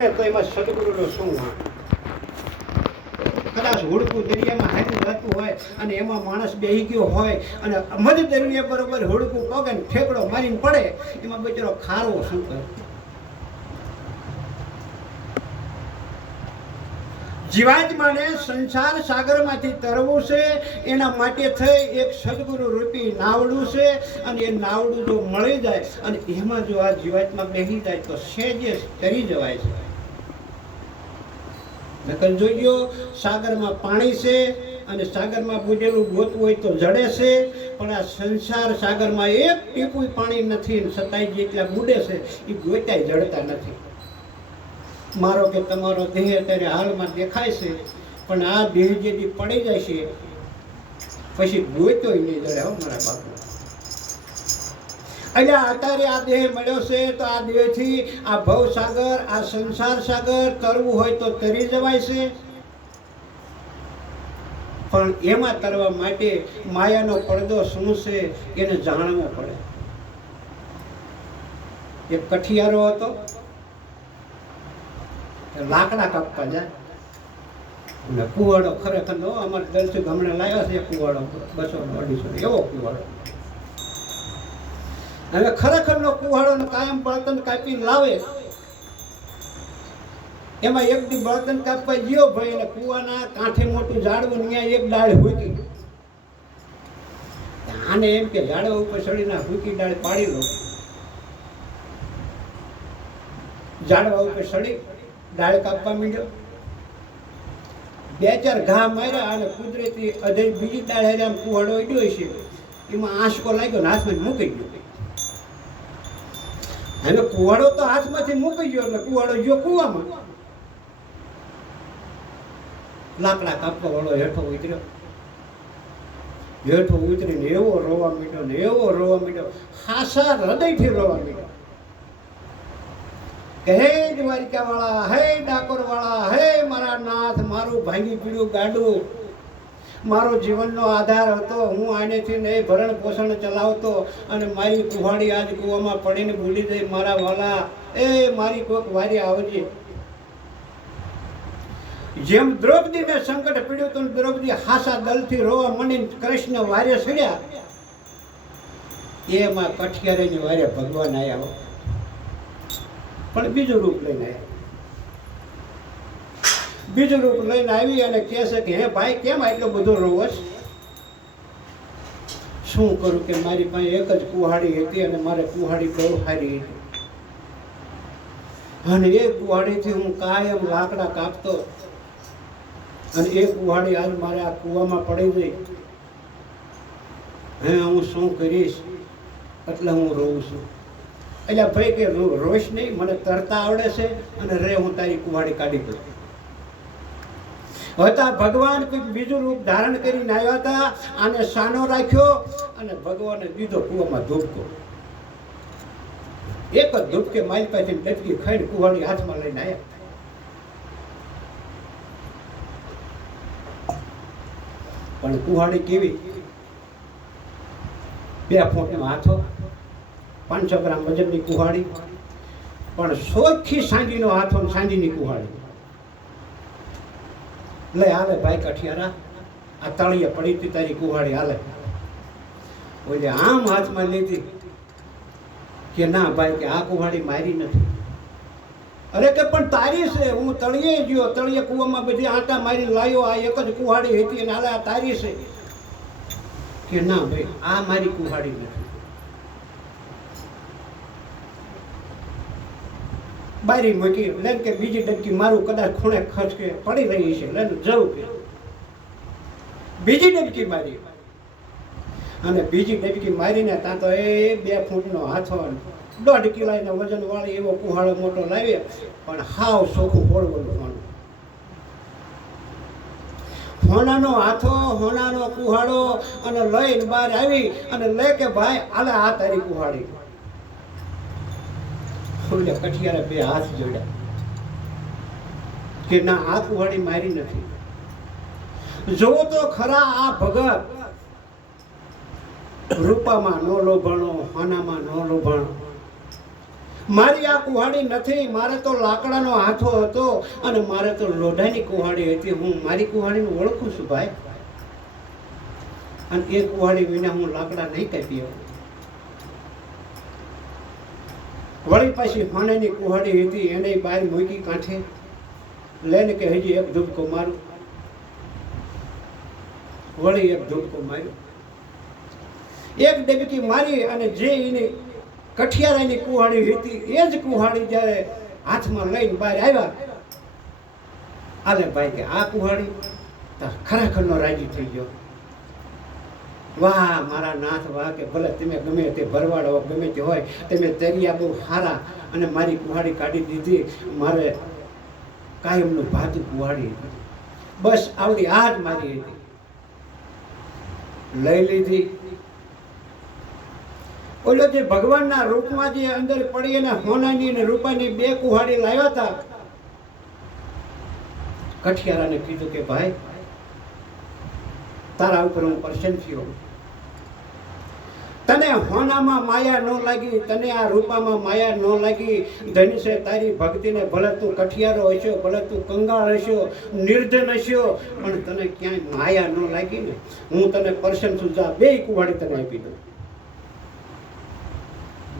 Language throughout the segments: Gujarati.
તો એમાં સદગુરુનો શું વાંક? કદાચ હુડકું દરિયામાં હારી જતું હોય અને એમાં માણસ બેહી ગયો હોય અને મધ દરિયા બરોબર હુડકું પગે ને ઠેકડો મારીને પડે, એમાં બિચારો ખારો શું કરે? જીવાત્માને સંસાર સાગરમાંથી તરવું છે, એના માટે થઈ એક સદગુરુ રૂપી નાવડું છે. અને એ નાવડું જો મળી જાય અને એમાં જો આ જીવાત્મા બેસી જાય તો સહેજે તરી જવાય છે. નકલ જોઈજો, સાગરમાં પાણી છે અને સાગરમાં બુડેલું ગોતવું હોય તો જડે છે, પણ આ સંસાર સાગરમાં એક ટીપું પાણી નથી, છતાંય જેટલા બુડે છે એ ગોતાય જડતા નથી. મારો કે તમારો દેહ અત્યારે હાલમાં દેખાય છે, પણ આ દેહ જેથી પડી જાય છે પછી ગોતોય નહીં જડે. હો મારા બાપુ, એટલે અત્યારે આ દેહ મળ્યો છે તો આ દેહથી આ ભવસાગર, આ સંસાર સાગર તરવું હોય તો તરી જવાય છે, પણ એમાં તરવા માટે માયાનો પડદો શું છે એને જાણવો પડે. એક કઠિયારો હતો, લાકડા કાપવા જાય અને કુવાડો, ખરેખર અમારે દર્શક હમણાં લાવ્યા છે કુવાડો 200-250 એવો કુવાડો. હવે ખરેખરનો કુવાડો કાયમ બળતણ કાપીને લાવે, એમાં એક દી બળતણ કાપવા ગયો ભાઈ, એટલે કુવાના કાંઠે મોટું ઝાડવું, ત્યાં એક ડાળ હુકી. આને એમ કે ઝાડવા ઉપર ચડીને હુકી ડાળ પાડી લો. ઝાડવા ઉપર ચડી ડાળ કાપવા માંડ્યો, 2-4 ઘા માર્યા અને કુદરતી અધે બીજી ડાળ હારે આમ કુવાડો અડ્યો છે, એમાં આંચકો લાગ્યો ને હાથમાં મૂકી ગયો. હવે કુવાડો તો હાથમાંથી મૂકી ગયો એટલે કુવાડો ગયો કુવામાં. લાકડા કાપવા વાળો હેઠો ઉતર્યો, હેઠો ઉતરીને એવો રોવા માંડ્યો ને એવો રોવા માંડ્યો, હાસા હૃદયથી રોવા માંડ્યો કે હે દ્વારિકા વાળા, હે ડાકોર વાળા, હે મારા નાથ, મારું ભાંગી પીડ્યું ગાડું, મારો જીવનનો આધાર હતો, હું આનેથી ને ભરણ પોષણ ચલાવતો અને મારી કુહાડી આજ કૂવામાં પડીને ભૂલી ગઈ. મારા વાલા, એ મારી કોઈક વારી આવજે. જેમ દ્રૌપદીને સંકટ પીડ્યું હતું, દ્રૌપદી હાસા દલથી રોવા મંડીને કૃષ્ણ વારે સડ્યા, એમાં કઠિયારીની વારે ભગવાન આવ્યા, પણ બીજું રૂપ લઈને આવ્યા. બીજું રૂપ લઈને આવી અને કહે છે કે હે ભાઈ, કેમ આટલો બધો રોવસ? શું કરું કે મારી પાસે એક જ કુહાડી હતી અને મારે કુહાડી બહુ સારી હતી અને એ કુહાડીથી હું કાયમ લાકડા કાપતો અને એ કુહાડી આજ મારે આ કૂવામાં પડી ગઈ. હે હું શું કરીશ? એટલે હું રોઉં છું. એટલે ભાઈ કે રોઈશ નહીં, મને તરતા આવડે છે અને રે હું તારી કુહાડી કાઢી દઉં. હતા ભગવાન કોઈ બીજું રૂપ ધારણ કરીને આવ્યા હતા, આને સાનો રાખ્યો અને ભગવાને દીધો કૂવામાં ધૂપકો. એક જ ધૂપકે મારી પાસે ડચકી ખાઈને કુહાડી હાથમાં લઈને આવ્યા. પણ કુહાડી કેવી? 2 ફૂટનો હાથો, 500 ગ્રામ વજનની કુહાડી, પણ સોખી સાંજીનો હાથો, સાંજીની કુહાડી. લે હાલે ભાઈ કઠિયારા, આ તળિયે પડી હતી તારી કુહાડી, હાલે. ઓલે આમ હાથમાં લીધી કે ના ભાઈ, કે આ કુહાડી મારી નથી. અરે કે પણ તારી છે, હું તળિયે ગયો, તળિયે કૂવામાં બધી આંટા મારી લાવ્યો, આ એક જ કુહાડી હતી અને હાલે આ તારી છે. કે ના ભાઈ, આ મારી કુહાડી નથી. બારી મૂકી, લેન કે બીજી ડબકી મારું કદાચ ખૂણે ખસકે પડી રહી છે, લેન જવું કે બીજી ડબકી મારી. અને બીજી ડબકી મારીને ત્યાં તો એ 2 ફૂટનો હાથો, 1.5 કિલોનો વજન વાળી એવો કુહાડો મોટો લાવ્યો, પણ હાવ ચોખ્ખું પોળવોનું સોનું. હોનાનો હાથો, હોનાનો કુહાડો અને લઈને બહાર આવી અને લે કે ભાઈ આલે આ તારી કુહાડી. કઠિયારે 2 હાથ જોડ્યા કે ના, આ કુહાડી મારી નથી. જોવો તો ખરા, આ ભગત રૂપામાં નો લોભાણો, હોનામાં નો લોભાણો, મારી આ કુહાડી નથી, મારે તો લાકડાનો હાથો હતો અને મારે તો લોઢાની કુહાડી હતી. હું મારી કુહાડીને ઓળખું છું ભાઈ, અને એ કુહાડી વિના હું લાકડા નહીં કાપી શકું. વળી પાછી હોનાની કુહાડી હતી, એને બહાર મૂકી કાંઠે લઈને કે હજી એક ધૂપકો મારું. વળી એક ધૂપકો માર્યો, એક ડબકી મારી, અને જે એની કઠિયારાની કુહાડી હતી એ જ કુહાડી જ્યારે હાથમાં લઈને બહાર આવ્યા, આલે ભાઈ કે આ કુહાડી ખરેખરનો રાજી થઈ ગયો. વાહ મારા નાથ, વાહ કે ભલે તમે ગમે તે ભરવાડ હો, ગમે તે હોય, તમે તરિયા બહુ સારા, અને મારી કુહાડી કાઢી દીધી. મારે કાયમનું ભાતું કુહાડી હતી, બસ આવડી આ જ મારી હતી. લઈ લીધી. ઓલો જે ભગવાનના રૂપમાં જે અંદર પડી અને હોનાની અને રૂપાની બે કુહાડી લાવ્યા હતા, કઠિયારાને કીધું કે ભાઈ તારા ઉપર હું પ્રસન્ન થયો. તને હોનામાં માયા ન લાગી, તને આ રૂપામાં માયા ન લાગી. ધનિશે તારી ભક્તિને ભલે તું કઠિયારો હશો, ભલે તું કંગાળ હશો, નિર્ધન હશો, પણ તને ક્યાંય માયા ન લાગી ને, હું તને પ્રસન્ન છું. જા બે કુહાડી તને આપી દઉં.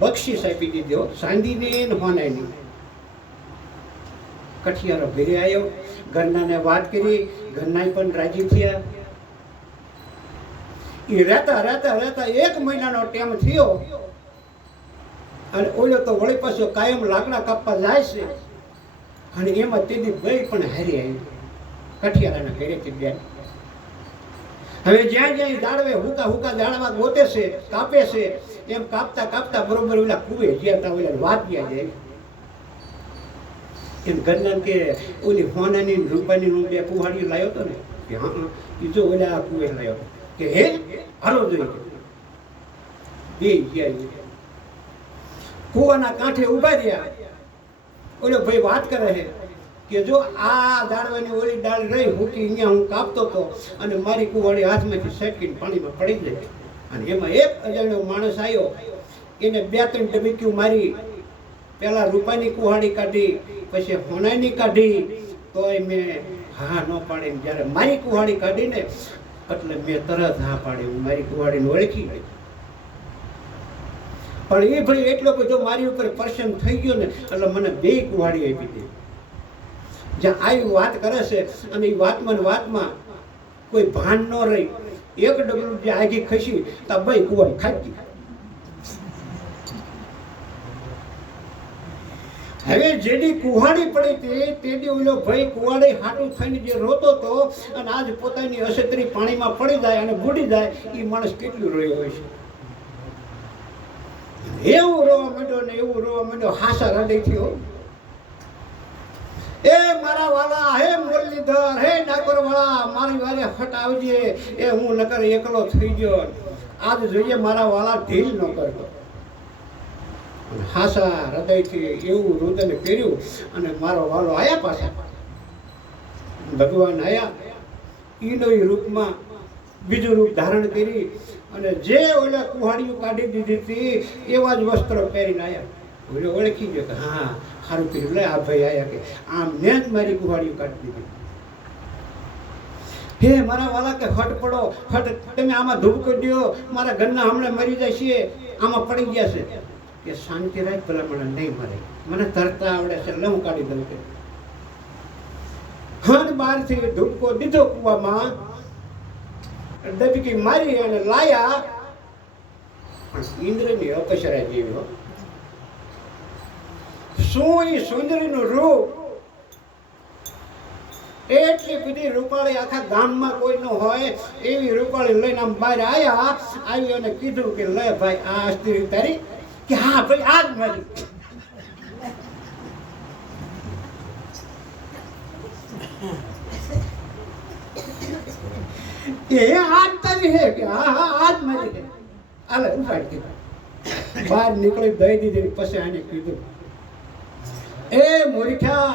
બક્ષિસ આપી દીધો, ચાંદીની ને હોનાની. કઠિયારો ઘરે આવ્યો, ઘરનાને વાત કરી, ઘરના પણ રાજી થયા. એ રહેતા રહેતા રહેતા 1 મહિનાનો ટાઈમ થયો, અને ઓલો તો વળી પાછો કાયમ લાકડા કાપવા જાય છે, અને એમાં તેદી ગઈ પણ હારી આવી કઠિયારાના ઘરેથી બેન. હવે જ્યાં જ્યાં દાડવે હુકા હુકા દાડવા ગોતે છે, કાપે છે, એમ કાપતા કાપતા બરોબર ઓલા કુવે જ્યાં ઓલા વાત ગયા જાય. એમ ઘરના કે ઓલી હોનાની રૂપાની હું બે કુહાડીઓ લાવ્યો હતો ને, કે હા એ જો ઓલા કુવે લાવ્યો કે હે હાલો જોઈ બે ગયા. કુવાના કાંઠે ઉભા રહ્યા. ઓલો ભાઈ વાત કરે છે કે જો આ દાડવાની ઓલી ડાળ રહી હુકી અહીંયા હું કાપતો હતો, અને મારી કુવાડી હાથમાંથી સટકીને પાણીમાં પડી જાય, અને એમાં એક અજાણ્યો માણસ આવ્યો, એને 2-3 ડબક્યું મારી. પેલા રૂપાની કુહાડી કાઢી, પછી હોનાની કાઢી, તોય મેં હા ન પાડીને જ્યારે મારી કુહાડી કાઢીને એટલે મેં તરત હા પાડી. હું મારી કુહાડીને ઓળખી ગઈ. પણ એ ભાઈ એટલો બધો મારી ઉપર પ્રસન્ન થઈ ગયો ને, એટલે મને 2 કુહાડી આપી દે. જ્યાં આવી વાત કરે છે, અને એ વાતમાં કોઈ ભાન ન રહી, એક ડગલું જે આગી ખસી તો 2 કુહાડી ખાઈ. હવે જેડી કુહાડી પડી હતી તેડી ઓલો ભાઈ કુહાડી હાટું થઈને જે રોતો હતો, અને આજ પોતાની અસતરી પાણીમાં પડી જાય અને બુડી જાય, એ માણસ કેટલું રોયો હોય છે. એવું રોવા માંડ્યો ને એવું રોવા માંડ્યો, હાસા હૃદય થયો. એ મારા વાલા, હે મુરલીધર, હે ડાકોર વાળા, મારી વારે હટ આવજે. એ હું નકર એકલો થઈ ગયો, આજ જોઈએ મારા વાલા ઢીલ ન કરતો. હાસા હૃદયથી એવું રુદન કર્યું, અને મારો વાલો આયા પાછા. ભગવાન આયા, ઈનો રૂપમાં બીજું રૂપ ધારણ કરી, અને જે ઓલા કુહાડીઓ કાઢી દીધી હતી એવા જ વસ્ત્રો પહેરીને આયા. ઓલો ઓળખી ગયો કે હા સારું કર્યું, લે આ ભાઈ આયા, કે આમ મેં જ મારી કુહાડીઓ કાઢી દીધી. હે મારા વાલા કે હટ પડો, હટ, તમે આમાં ધૂપ કરી દો, મારા ઘરના હમણાં મરી જાય છે, આમાં પડી ગયા છે. કે શાંતિ રાખ, પેલા મને નહીં મરે, મને તરતા આવડે છે, લઉં કાઢી દઉં. કે હન બહારથી ધૂપકો દીધો કુવામાં, ડબકી મારી અને લાયા. પણ ઇન્દ્રની અપસરા જેવી, શું એ સુંદરીનું રૂપ, એટલી બધી રૂપાળી આખા ગામમાં કોઈ ન હોય એવી રૂપાળી લઈને આમ બહાર આવી અને કીધું કે લે ભાઈ આ સ્ત્રી તારી. કે હા ભાઈ આ જ મારી. કે આજ તારી હે, કે હા હા આજ મારી હે. આલે ઉપાડી દીધી, બહાર નીકળી દઈ દીધી. પછી આને કીધું, એ મૂર્ખા,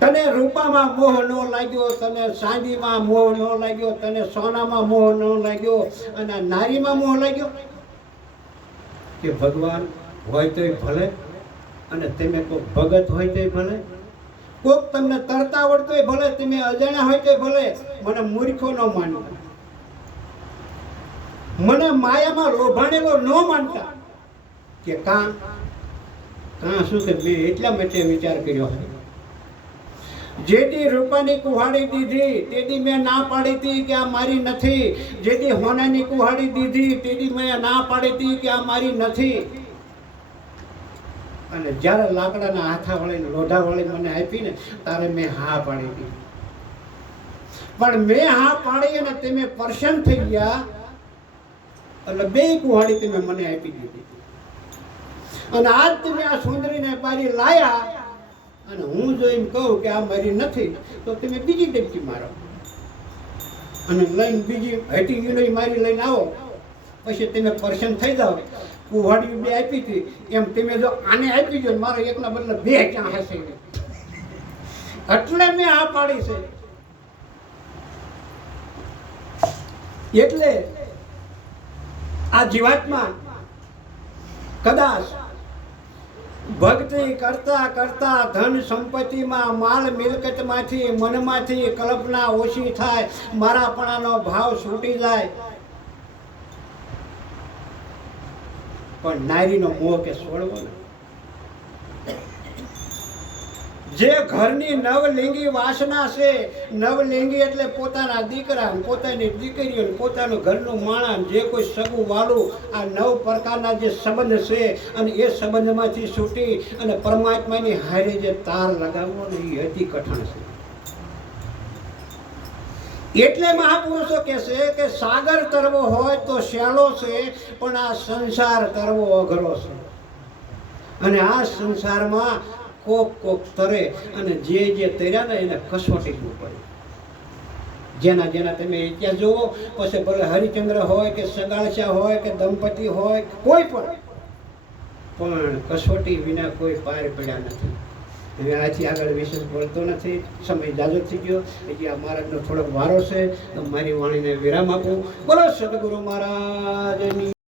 તને રૂપામાં મોહ ન લાગ્યો, તને ચાંદીમાં મોહ ન લાગ્યો, તને સોનામાં મોહ ન લાગ્યો, અને નારીમાં મોહ લાગ્યો. કે ભગવાન હોય તોય ભલે, અને તમે કોઈ ભગત હોય તોય ભલે, કોક તમને તરતા આવડતું હોય ભલે, તમે અજાણ્યા હોય તોય ભલે, મને મૂર્ખો ન માનતા, મને માયામાં લોભાણેલો ન માનતા. કે કાં શું કે મેં એટલા માટે વિચાર કર્યો છે. જેથી રૂપાની કુહાડી દીધી તેથી મેં ના પાડી હતી કે આ મારી નથી. જેથી હોનાની કુહાડી દીધી તેથી મેં ના પાડી હતી કે આ મારી નથી. અને જ્યારે લાકડાના હાથા વળીને લોઢા વળી મને આપી ને ત્યારે મેં હા પાડી હતી. પણ મેં હા પાડી અને તમે પરસન થઈ ગયા એટલે બે કુહાડી તમે મને આપી દીધી. અને આજ તમે આ સુંદરીને પારી લાયા અને હું જો એમ કહું કે આ મારી નથી તો તમે બીજી ડબકી મારો અને લઈને બીજી હટી ગયું મારી લઈને આવો. પછી તમે પરસન થઈ જાઓ. કુહાડી બે આપી હતી એમ તમે જો આને આપી દો મારો એકના બદલે બે ક્યાં હશે એટલે મેં આ પાડી છે. એટલે આ જીવાતમાં કદાચ ભક્તિ કરતા કરતા ધન સંપત્તિમાં માલ મિલકતમાંથી મનમાંથી કલ્પના ઓછી થાય, મારાપણાનો ભાવ છૂટી જાય. પણ નારીનો મોહ કે છોડવો ને. જે ઘરની નવલિંગી વાસના છે, નવલિંગી એટલે પોતાના દીકરા, પોતાની દીકરીઓ, પોતાનું ઘરનું માણસ, જે કોઈ સગું વાળું, આ નવ પ્રકારના જે સંબંધ છે અને એ સંબંધમાંથી છૂટી અને પરમાત્માની હારે જે તાર લગાવવો ને એ અતિ કઠણ છે. એટલે મહાપુરુષો કહે છે કે સાગર તરવો હોય તો સહેલો છે, પણ આ સંસાર તરવો અઘરો છે. અને આ સંસારમાં કોક તરે અને જે તર્યા ને એને કસોટી પડે. જેના તમે ઇતિહાસ જુઓ, પછી ભલે હરિચંદ્ર હોય કે સગાળશા હોય કે દંપતિ હોય, કોઈ પણ કસોટી વિના કોઈ પાર પડ્યા નથી. હવે આથી આગળ વિશેષ બોલતો નથી, સમય જાજો થઈ ગયો. એટલે આ મહારાજનો થોડોક વારો છે તો મારી વાણીને વિરામ આપું. બોલો સદગુરુ મહારાજની.